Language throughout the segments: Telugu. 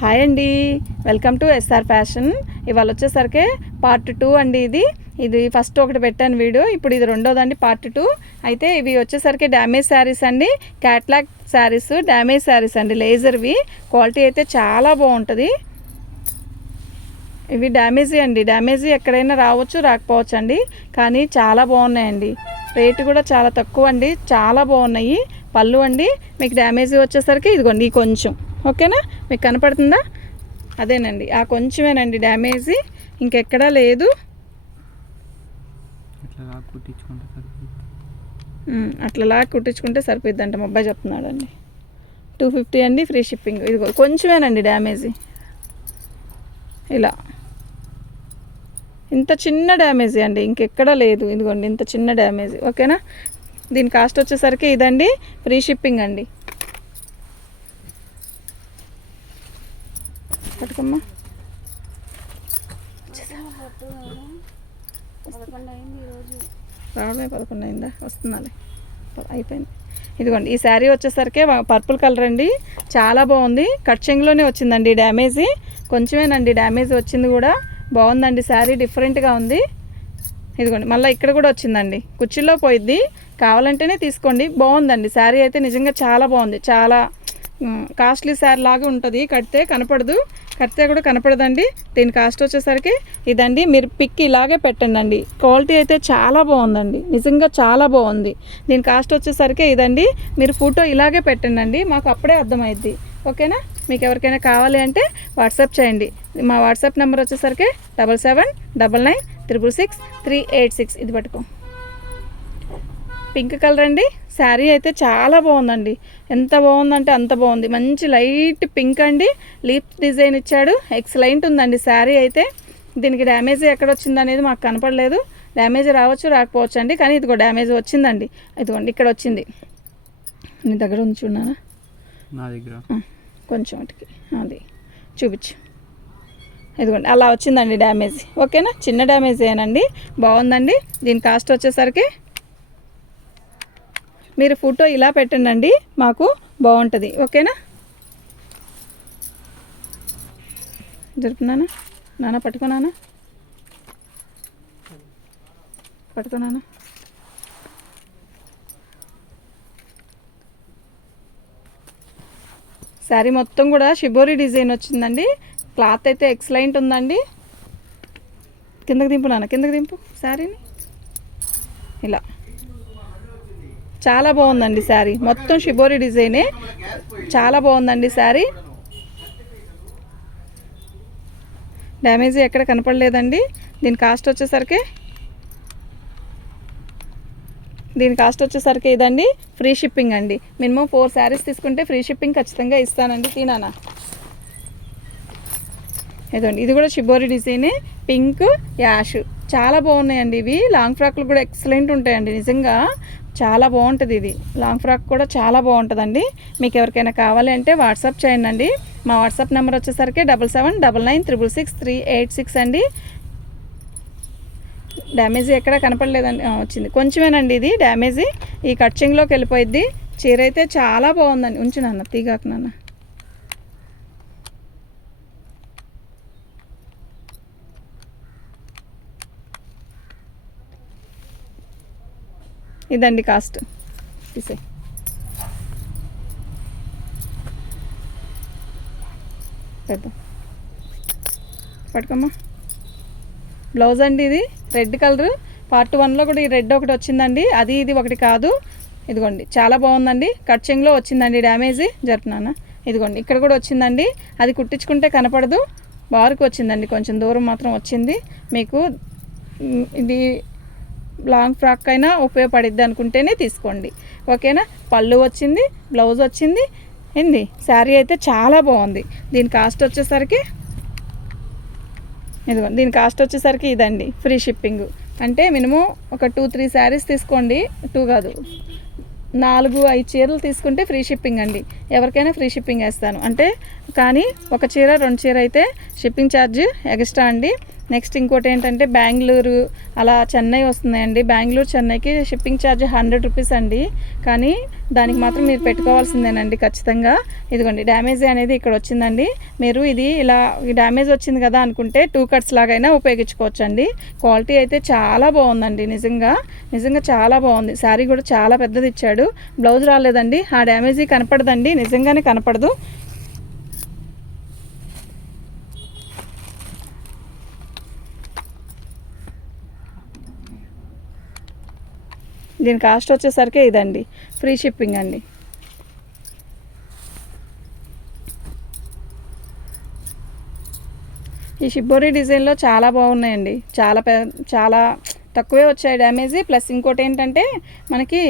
హాయ్ అండి, వెల్కమ్ టు ఎస్ఆర్ ఫ్యాషన్. ఇవాళ వచ్చేసరికి పార్ట్ 2 అండి. ఇది ఫస్ట్ ఒకటి పెట్టాను వీడియో, ఇప్పుడు ఇది రెండోదండి పార్ట్ 2. అయితే ఇవి వచ్చేసరికి డ్యామేజ్ శారీస్ అండి, క్యాట్లాగ్ శారీస్, డ్యామేజ్ శారీస్ అండి, లేజర్వి. క్వాలిటీ అయితే చాలా బాగుంటుంది. ఇవి డ్యామేజీ అండి, డ్యామేజీ ఎక్కడైనా రావచ్చు రాకపోవచ్చు అండి, కానీ చాలా బాగున్నాయండి. రేటు కూడా చాలా తక్కువ అండి, చాలా బాగున్నాయి. పళ్ళు అండి మీకు డ్యామేజీ వచ్చేసరికి ఇదిగోండి ఈ కొంచెం, ఓకేనా? మీకు కనపడుతుందా? అదేనండి, ఆ కొంచెమేనండి డ్యామేజీ, ఇంకెక్కడా లేదు. అట్లా కుట్టించుకుంటే సరిపోద్ది అంట, మా అబ్బాయి చెప్తున్నాడండి. 250 అండి, ఫ్రీ షిప్పింగ్. ఇదిగో కొంచెమేనండి డ్యామేజీ, ఇలా ఇంత చిన్న డ్యామేజీ అండి, ఇంకెక్కడా లేదు. ఇదిగోండి ఇంత చిన్న డ్యామేజీ, ఓకేనా? దీని కాస్ట్ వచ్చేసరికి ఇదండి, ఫ్రీ షిప్పింగ్ అండి. పట్టుకమ్మా. రావడమే 11 అయిందా? వస్తుందాలే, అయిపోయింది. ఇదిగోండి ఈ శారీ వచ్చేసరికి పర్పుల్ కలర్ అండి, చాలా బాగుంది. కట్ చెంగులోనే వచ్చిందండి డ్యామేజీ, కొంచెమేనండి డ్యామేజ్ వచ్చింది కూడా. బాగుందండి శారీ, డిఫరెంట్గా ఉంది. ఇదిగోండి మళ్ళీ ఇక్కడ కూడా వచ్చిందండి, కుర్చీలో పోయిద్ది, కావాలంటేనే తీసుకోండి. బాగుందండి శారీ అయితే, నిజంగా చాలా బాగుంది. చాలా కాస్ట్లీ శారీ లాగా ఉంటుంది, కడితే కనపడదు, కడితే కూడా కనపడదండి. దీని కాస్ట్ వచ్చేసరికి ఇదండి. మీరు పిక్ ఇలాగే పెట్టండి అండి, క్వాలిటీ అయితే చాలా బాగుందండి, నిజంగా చాలా బాగుంది. దీని కాస్ట్ వచ్చేసరికి ఇదండి. మీరు ఫోటో ఇలాగే పెట్టండి అండి, మాకు అప్పుడే అర్థమైద్ది, ఓకేనా? మీకు ఎవరికైనా కావాలి అంటే వాట్సాప్ చేయండి. మా వాట్సాప్ నెంబర్ వచ్చేసరికి 7799666386. ఇది పట్టుకో. పింక్ కలర్ అండి, శారీ అయితే చాలా బాగుందండి. ఎంత బాగుందంటే అంత బాగుంది. మంచి లైట్ పింక్ అండి, లీప్ డిజైన్ ఇచ్చాడు. ఎక్సలెంట్ ఉందండి శారీ అయితే. దీనికి డ్యామేజ్ ఎక్కడ వచ్చింది అనేది మాకు కనపడలేదు. డ్యామేజ్ రావచ్చు రాకపోవచ్చు అండి, కానీ ఇదిగో డ్యామేజ్ వచ్చిందండి. ఇదిగోండి ఇక్కడ వచ్చింది. నీ దగ్గర ఉంచున్నానా? నా దగ్గర కొంచెం వాటికి అది చూపించు. ఇదిగోండి అలా వచ్చిందండి డ్యామేజ్, ఓకేనా? చిన్న డ్యామేజ్ ఏనండి, బాగుందండి. దీని కాస్ట్ వచ్చేసరికి మీరు ఫోటో ఇలా పెట్టండి, మాకు బాగుంటుంది, ఓకేనా? జరుపునానా నాన్న, పట్టుకున్నానా, పట్టుకున్నానా. శారీ మొత్తం కూడా షిబోరి డిజైన్ వచ్చిందండి. క్లాత్ అయితే ఎక్సలెంట్ ఉందండి. కిందకి దింపు నాన్న, కిందకి దింపు శారీని. ఇలా చాలా బాగుందండి శారీ, మొత్తం షిబోరి డిజైనే, చాలా బాగుందండి శారీ. డ్యామేజ్ ఎక్కడ కనపడలేదండి. దీని కాస్ట్ వచ్చేసరికి ఇదండి, ఫ్రీ షిప్పింగ్ అండి. మినిమం 4 శారీస్ తీసుకుంటే ఫ్రీ షిప్పింగ్ ఖచ్చితంగా ఇస్తానండి. తినానా? ఇదండి, ఇది కూడా షిబోరి డిజైనే, పింక్ యాష్, చాలా బాగున్నాయండి. ఇవి లాంగ్ ఫ్రాక్లు కూడా ఎక్సలెంట్ ఉంటాయండి, నిజంగా చాలా బాగుంటుంది. ఇది లాంగ్ ఫ్రాక్ కూడా చాలా బాగుంటుందండి. మీకు ఎవరికైనా కావాలి అంటే వాట్సాప్ చేయండి అండి. మా వాట్సాప్ నెంబర్ వచ్చేసరికి 7799666386 అండి. డ్యామేజీ ఎక్కడ కనపడలేదండి, వచ్చింది కొంచెమేనండి ఇది డ్యామేజీ. ఈ కట్చింగ్లోకి వెళ్ళిపోయిద్ది. చీర అయితే చాలా బాగుందండి. ఉంచు నాన్న, తీగాకు నాన్న. ఇదండి కాస్ట్, తీసే. పెద్ద పట్టుకోమ్మా. బ్లౌజ్ అండి, ఇది రెడ్ కలర్. పార్ట్ 1లో కూడా ఈ రెడ్ ఒకటి వచ్చిందండి, అది ఇది ఒకటి కాదు. ఇదిగోండి చాలా బాగుందండి. కట్చింగ్లో వచ్చిందండి డ్యామేజీ. జరుపునానా. ఇదిగోండి ఇక్కడ కూడా వచ్చిందండి, అది కుట్టించుకుంటే కనపడదు, బారుకు వచ్చిందండి, కొంచెం దూరం మాత్రం వచ్చింది. మీకు ఇది లాంగ్ ఫ్రాక్ అయినా ఉపయోగపడిద్ది అనుకుంటేనే తీసుకోండి, ఓకేనా? పళ్ళు వచ్చింది, బ్లౌజ్ వచ్చింది, ఏంది శారీ అయితే చాలా బాగుంది. దీని కాస్ట్ వచ్చేసరికి ఇదిగోండి, దీని కాస్ట్ వచ్చేసరికి ఇదండి, ఫ్రీ షిప్పింగ్. అంటే మినిమం ఒక 2-3 శారీస్ తీసుకోండి, 2 కాదు 4-5 చీరలు తీసుకుంటే ఫ్రీ షిప్పింగ్ అండి. ఎవరికైనా ఫ్రీ షిప్పింగ్ వేస్తాను అంటే, కానీ ఒక చీర 2 చీర అయితే షిప్పింగ్ ఛార్జ్ ఎక్స్ట్రా అండి. నెక్స్ట్ ఇంకోటి ఏంటంటే బెంగళూరు అలా చెన్నై వస్తున్నాయండి. బెంగళూరు చెన్నైకి షిప్పింగ్ ఛార్జ్ 100 రూపీస్ అండి. కానీ దానికి మాత్రం మీరు పెట్టుకోవాల్సిందేనండి ఖచ్చితంగా. ఇదిగోండి డ్యామేజ్ అనేది ఇక్కడ వచ్చిందండి. మీరు ఇది ఇలా డ్యామేజ్ వచ్చింది కదా అనుకుంటే 2 కట్స్ లాగైనా ఉపయోగించుకోవచ్చు అండి. క్వాలిటీ అయితే చాలా బాగుందండి. నిజంగా చాలా బాగుంది. శారీ కూడా చాలా పెద్దది ఇచ్చాడు. బ్లౌజ్ రాలేదండి. ఆ డ్యామేజీ కనపడదండి, నిజంగానే కనపడదు. దీని కాస్ట్ వచ్చేసరికి ఇదండి, ఫ్రీ షిప్పింగ్ అండి. ఈ షిబ్బోరి డిజైన్లో చాలా బాగున్నాయండి. చాలా తక్కువే వచ్చాయి డ్యామేజీ. ప్లస్ ఇంకోటి ఏంటంటే మనకి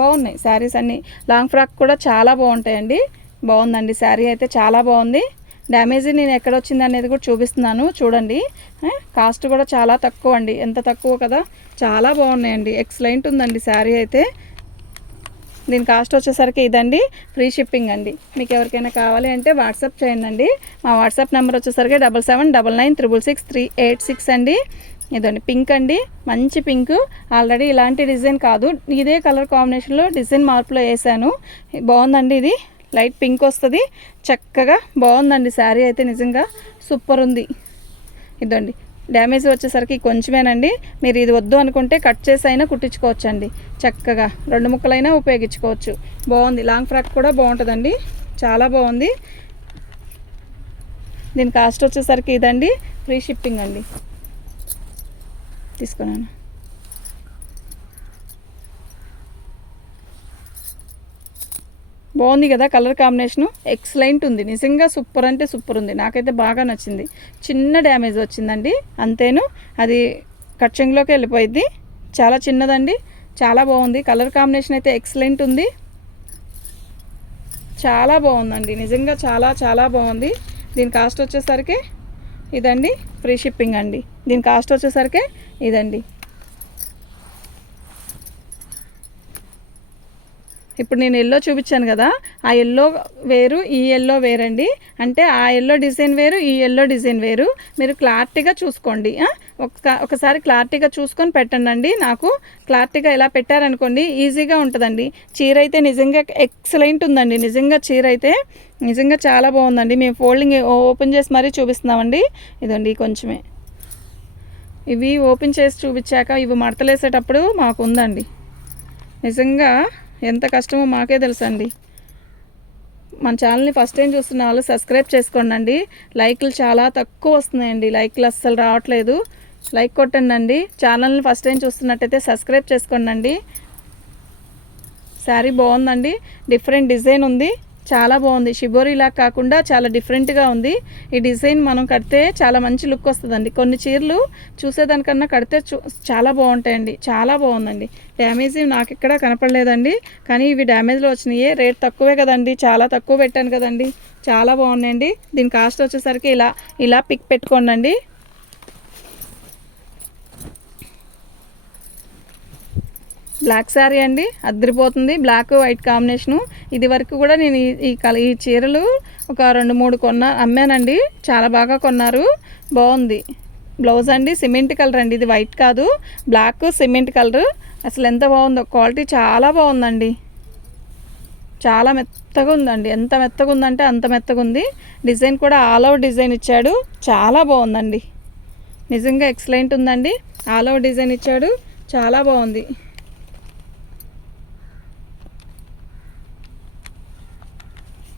బాగున్నాయి శారీస్ అన్నీ. లాంగ్ ఫ్రాక్ కూడా చాలా బాగుంటాయండి. బాగుందండి శారీ అయితే చాలా బాగుంది. డ్యామేజీ నేను ఎక్కడ వచ్చింది అనేది కూడా చూపిస్తున్నాను చూడండి. కాస్ట్ కూడా చాలా తక్కువ అండి. ఎంత తక్కువ కదా, చాలా బాగున్నాయండి. ఎక్సలెంట్ ఉందండి శారీ అయితే. దీని కాస్ట్ వచ్చేసరికి ఇదండి, ఫ్రీ షిప్పింగ్ అండి. మీకు ఎవరికైనా కావాలి అంటే వాట్సాప్ చేయండి. మా వాట్సాప్ నెంబర్ వచ్చేసరికి 7799666386 అండి. ఇదండి పింక్ అండి, మంచి పింక్. ఆల్రెడీ ఇలాంటి డిజైన్ కాదు, ఇదే కలర్ కాంబినేషన్లో డిజైన్ మార్పులో వేసాను. బాగుందండి. ఇది లైట్ పింక్ వస్తుంది, చక్కగా బాగుందండి శారీ అయితే. నిజంగా సూపర్ ఉంది. ఇదండి డ్యామేజ్ వచ్చేసరికి కొంచెమేనండి. మీరు ఇది వద్దు అనుకుంటే కట్ చేసి అయినా కుట్టించుకోవచ్చండి. చక్కగా 2 ముక్కలైనా ఉపయోగించుకోవచ్చు. బాగుంది. లాంగ్ ఫ్రాక్ కూడా బాగుంటుందండి, చాలా బాగుంది. దీని కాస్ట్ వచ్చేసరికి ఇదండి, ఫ్రీ షిప్పింగ్ అండి. తీసుకున్నాను. బాగుంది కదా, కలర్ కాంబినేషను ఎక్సలెంట్ ఉంది. నిజంగా సూపర్ అంటే సూపర్ ఉంది. నాకైతే బాగా నచ్చింది. చిన్న డ్యామేజ్ వచ్చిందండి అంతేను, అది కట్ చెంగులోకి వెళ్ళిపోయింది. చాలా చిన్నదండి, చాలా బాగుంది. కలర్ కాంబినేషన్ అయితే ఎక్సలెంట్ ఉంది, చాలా బాగుందండి. నిజంగా చాలా బాగుంది. దీని కాస్ట్ వచ్చేసరికి ఇదండి, ఫ్రీ షిప్పింగ్ అండి. దీని కాస్ట్ వచ్చేసరికి ఇదండి. ఇప్పుడు నేను ఎల్లో చూపించాను కదా, ఆ ఎల్లో వేరు ఈ ఎల్లో వేరండి. అంటే ఆ ఎల్లో డిజైన్ వేరు, ఈ ఎల్లో డిజైన్ వేరు. మీరు క్లారిటీగా చూసుకోండి. ఒకసారి క్లారిటీగా చూసుకొని పెట్టండి. నాకు క్లారిటీగా ఎలా పెట్టారనుకోండి ఈజీగా ఉంటుందండి. చీర అయితే నిజంగా ఎక్సలెంట్ ఉందండి. నిజంగా చీర అయితే నిజంగా చాలా బాగుందండి. మేము ఫోల్డింగ్ ఓపెన్ చేసి మరీ చూపిస్తున్నామండి. ఇదండి కొంచెమే, ఇవి ఓపెన్ చేసి చూపించాక ఇవి మడతలేసేటప్పుడు మాకు ఉందండి. నిజంగా ఎంత కష్టమో మాకే తెలుసండి. మన ఛానల్ని ఫస్ట్ టైం చూస్తున్న వాళ్ళు సబ్స్క్రైబ్ చేసుకోండి. లైక్లు చాలా తక్కువ వస్తున్నాయండి, లైక్లు అస్సలు రావట్లేదు. లైక్ కొట్టండి. ఛానల్ని ఫస్ట్ టైం చూస్తున్నట్టయితే సబ్స్క్రైబ్ చేసుకోండి. శారీ బాగుందండి, డిఫరెంట్ డిజైన్ ఉంది, చాలా బాగుంది. షిబోరిలా కాకుండా చాలా డిఫరెంట్గా ఉంది. ఈ డిజైన్ మనం కడితే చాలా మంచి లుక్ వస్తుందండి. కొన్ని చీరలు చూసేదానికన్నా కడితే చాలా బాగుంటాయండి. చాలా బాగుందండి. డ్యామేజ్ నాకు ఇక్కడ కనపడలేదండి, కానీ ఇవి డ్యామేజ్లో వచ్చినాయి. రేట్ తక్కువే కదండి, చాలా తక్కువ పెట్టాను కదండి. చాలా బాగున్నాయండి. దీని కాస్ట్ వచ్చేసరికి ఇలా పిక్ పెట్టుకోండి. బ్లాక్ శారీ అండి, అద్దరిపోతుంది. Black white combination. ఇది వరకు కూడా నేను ఈ చీరలు ఒక 2-3 అమ్మానండి. చాలా బాగా కొన్నారు. బాగుంది. బ్లౌజ్ అండి సిమెంట్ కలర్ అండి, ఇది వైట్ కాదు, బ్లాక్ సిమెంట్ కలర్. అసలు ఎంత బాగుందో, క్వాలిటీ చాలా బాగుందండి. చాలా మెత్తగా ఉందండి. ఎంత మెత్తగా ఉందంటే అంత మెత్తగా ఉంది. డిజైన్ కూడా ఆల్ ఓవర్ డిజైన్ ఇచ్చాడు, చాలా బాగుందండి. నిజంగా ఎక్సలెంట్ ఉందండి. ఆల్ ఓవర్ డిజైన్ ఇచ్చాడు, చాలా బాగుంది.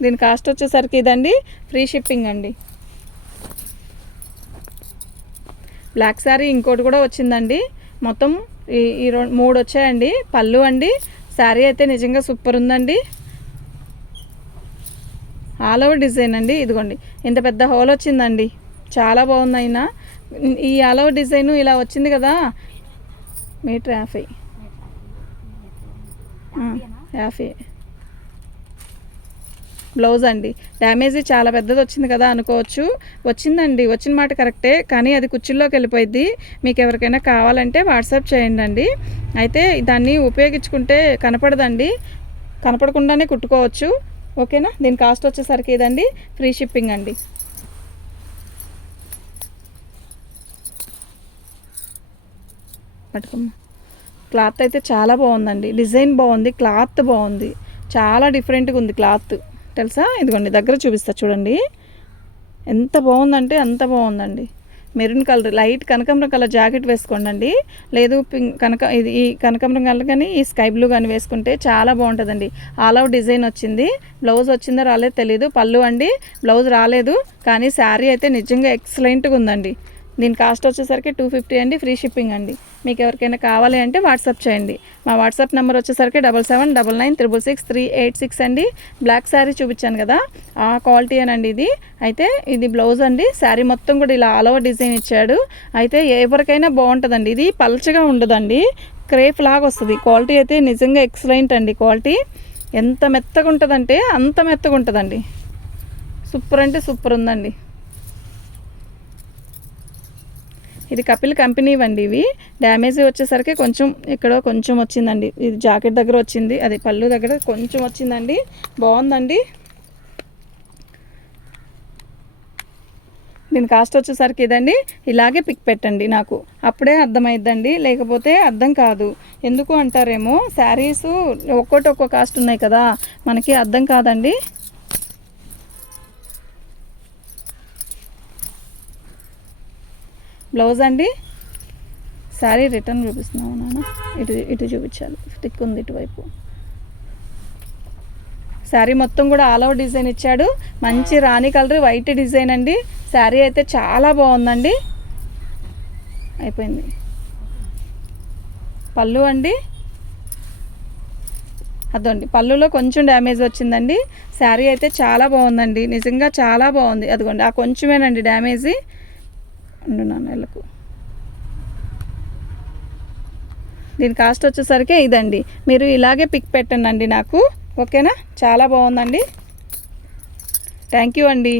దీని కాస్ట్ వచ్చేసరికి ఇదండి, ఫ్రీ షిప్పింగ్ అండి. బ్లాక్ శారీ ఇంకోటి కూడా వచ్చిందండి. మొత్తం ఈ 3 వచ్చాయండి. పళ్ళు అండి. శారీ అయితే నిజంగా సూపర్ ఉందండి. ఆల్ ఓవర్ డిజైన్ అండి. ఇదిగోండి ఇంత పెద్ద హోల్ వచ్చిందండి, చాలా బాగుంది. అయినా ఈ ఆల్ ఓవర్ డిజైన్ ఇలా వచ్చింది కదా, మీటర్ 50 బ్లౌజ్ అండి. డ్యామేజ్ చాలా పెద్దది వచ్చింది కదా అనుకోవచ్చు. వచ్చిందండి, వచ్చిన మాట కరెక్టే, కానీ అది కుర్చీల్లోకి వెళ్ళిపోయింది. మీకు ఎవరికైనా కావాలంటే వాట్సాప్ చేయండి. అయితే దాన్ని ఉపయోగించుకుంటే కనపడదండి, కనపడకుండానే కుట్టుకోవచ్చు. ఓకేనా. దీని కాస్ట్ వచ్చేసరికి ఇదండి, ఫ్రీ షిప్పింగ్ అండి. పట్టుకోమ్మా. క్లాత్ అయితే చాలా బాగుందండి, డిజైన్ బాగుంది, క్లాత్ బాగుంది, చాలా డిఫరెంట్గా ఉంది క్లాత్ తెలుసా. ఇదిగోండి దగ్గర చూపిస్తా చూడండి, ఎంత బాగుందంటే అంత బాగుందండి. మెరూన్ కలర్ లైట్ కనకాంబరం కలర్ జాకెట్ వేసుకోండి, లేదు పింక్ ఈ కనకాంబరం కలర్ కానీ ఈ స్కై బ్లూ కానీ వేసుకుంటే చాలా బాగుంటుందండి. ఆల్ అవుట్ డిజైన్ వచ్చింది. బ్లౌజ్ వచ్చిందో రాలేదు తెలియదు. పళ్ళు అండి, బ్లౌజ్ రాలేదు, కానీ శారీ అయితే నిజంగా ఎక్సలెంట్గా ఉందండి. దీని కాస్ట్ వచ్చేసరికి 250 అండి, ఫ్రీ షిప్పింగ్ అండి. మీకు ఎవరికైనా కావాలి అంటే వాట్సాప్ చేయండి. మా వాట్సాప్ నెంబర్ వచ్చేసరికి 7799966386 అండి. బ్లాక్ శారీ చూపించాను కదా, ఆ క్వాలిటీ అనండి ఇది. అయితే ఇది బ్లౌజ్ అండి. శారీ మొత్తం కూడా ఇలా ఆల్ ఓవర్ డిజైన్ ఇచ్చాడు. అయితే ఎవరికైనా బాగుంటుందండి. ఇది పల్చగా ఉండదండి, క్రేప్ లాగా వస్తుంది. క్వాలిటీ అయితే నిజంగా ఎక్సలెంట్ అండి. క్వాలిటీ ఎంత మెత్తగా ఉంటుందంటే అంత మెత్తగా ఉంటుందండి. సూపర్ అంటే సూపర్ ఉందండి. ఇది కపిల్ కంపెనీ అండి. ఇవి డ్యామేజ్ వచ్చేసరికి కొంచెం ఇక్కడ కొంచెం వచ్చిందండి. ఇది జాకెట్ దగ్గర వచ్చింది, అది పళ్ళు దగ్గర కొంచెం వచ్చిందండి. బాగుందండి. దీని కాస్ట్ వచ్చేసరికి ఇదండి. ఇలాగే పిక్ పెట్టండి, నాకు అప్పుడే అర్థమైద్దండి, లేకపోతే అర్థం కాదు. ఎందుకు అంటారేమో, శారీస్ ఒక్కో కాస్ట్ ఉన్నాయి కదా, మనకి అర్థం కాదండి. బ్లౌజ్ అండి. శారీ రిటర్న్ చూపిస్తున్నాము నాన్న, ఇటు చూపించాలి, థిక్ ఉంది ఇటువైపు. శారీ మొత్తం కూడా ఆల్ ఓవర్ డిజైన్ ఇచ్చాడు. మంచి రాణి కలర్ వైట్ డిజైన్ అండి. శారీ అయితే చాలా బాగుందండి. అయిపోయింది. పళ్ళు అండి, అదండి పళ్ళులో కొంచెం డ్యామేజ్ వచ్చిందండి. శారీ అయితే చాలా బాగుందండి, నిజంగా చాలా బాగుంది. అదిగోండి ఆ కొంచెమేనండి డ్యామేజీ. నెలకు దీని కాస్ట్ వచ్చేసరికి ఇదండి. మీరు ఇలాగే పిక్ పెట్టండి నాకు, ఓకేనా. చాలా బాగుందండి. థ్యాంక్ యూ అండి.